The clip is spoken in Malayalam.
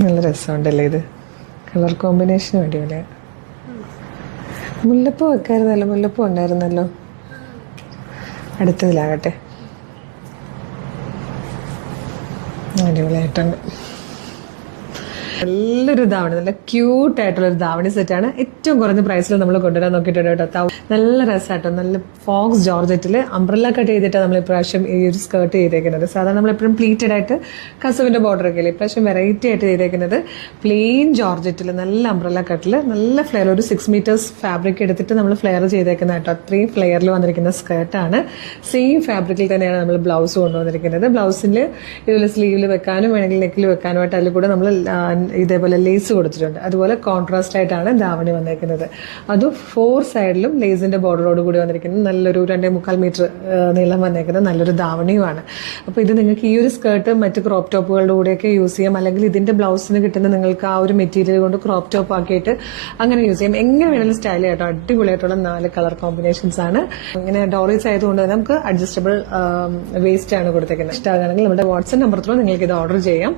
നല്ല രസമുണ്ടല്ലേ ഇത്, കളർ കോമ്പിനേഷൻ അടിപൊളിയാണ്. മുല്ലപ്പൂ വെക്കായിരുന്നല്ലോ, മുല്ലപ്പൂ ഉണ്ടായിരുന്നല്ലോ. അടുത്തതിലാകട്ടെ. അടിപൊളിയായിട്ടുണ്ട്. നല്ലൊരു ധാവണി, നല്ല ക്യൂട്ട് ആയിട്ടുള്ള ഒരു ധാവണി സെറ്റാണ്. ഏറ്റവും കുറഞ്ഞ പ്രൈസിൽ നമ്മൾ കൊണ്ടുവരാൻ നോക്കിയിട്ടുണ്ട് കേട്ടോ. നല്ല രസമായിട്ടോ, നല്ല ഫോക്സ് ജോർജറ്റിൽ അംബ്രല്ല കട്ട് ചെയ്തിട്ടാണ് നമ്മൾ ഇപ്രാവശ്യം ഈ ഒരു സ്കേർട്ട് ചെയ്തേക്കുന്നത്. സാധാരണ നമ്മൾ എപ്പോഴും പ്ലീറ്റഡ് ആയിട്ട് കസവിന്റെ ബോർഡർ ഒക്കെ ഇല്ലേ, ഇപ്രാവശ്യം വെറൈറ്റി ആയിട്ട് ചെയ്തേക്കുന്നത് പ്ലെയിൻ ജോർജറ്റിൽ നല്ല അംബ്രല്ല കട്ടിൽ നല്ല ഫ്ലെയർ, ഒരു 6 മീറ്റേഴ്സ് ഫാബ്രിക് എടുത്തിട്ട് നമ്മൾ ഫ്ലെയർ ചെയ്തേക്കുന്ന കേട്ടോ. അത്രയും ഫ്ലെയറിൽ വന്നിരിക്കുന്ന സ്കേർട്ടാണ്. സെയിം ഫാബ്രിക്കിൽ തന്നെയാണ് നമ്മൾ ബ്ലൗസ് കൊണ്ടുവന്നിരിക്കുന്നത്. ബ്ലൗസിൽ ഇതുപോലെ സ്ലീവിൽ വെക്കാനും വേണമെങ്കിൽ നെക്കിൽ വെക്കാനുമായിട്ട് അതിൽ കൂടെ നമ്മൾ ഇതേപോലെ ലേസ് കൊടുത്തിട്ടുണ്ട്. അതുപോലെ കോൺട്രാസ്റ്റ് ആയിട്ടാണ് ധാവണി വന്നേക്കുന്നത്. അത് 4 സൈഡിലും ലേസിന്റെ ബോർഡറോട് കൂടി വന്നിരിക്കുന്നത്. നല്ലൊരു 2.25 മീറ്റർ നീളം വന്നേക്കുന്ന നല്ലൊരു ധാവണിയുമാണ്. അപ്പോൾ ഇത് നിങ്ങൾക്ക് ഈ ഒരു സ്കേർട്ട് മറ്റ് ക്രോപ്പ് ടോപ്പുകളുടെ കൂടെയൊക്കെ യൂസ് ചെയ്യാം. അല്ലെങ്കിൽ ഇതിന്റെ ബ്ലൗസിന് കിട്ടുന്ന നിങ്ങൾക്ക് ആ ഒരു മെറ്റീരിയൽ കൊണ്ട് ക്രോപ്പ് ടോപ്പ് ആക്കിയിട്ട് അങ്ങനെ യൂസ് ചെയ്യാം. എങ്ങനെ വേണമെങ്കിലും സ്റ്റൈൽ ആയിട്ടോ. അടിപൊളിയായിട്ടുള്ള 4 കളർ കോമ്പിനേഷൻസ് ആണ്. ഇങ്ങനെ ഡോറീസ് ആയതുകൊണ്ട് തന്നെ നമുക്ക് അഡ്ജസ്റ്റബിൾ വേസ്റ്റ് ആണ് കൊടുത്തേക്കുന്നത്. ഇഷ്ടമാണെങ്കിൽ നമ്മുടെ വാട്സ്ആപ്പ് നമ്പർ ത്രൂ നിങ്ങൾക്ക് ഇത് ഓർഡർ ചെയ്യാം.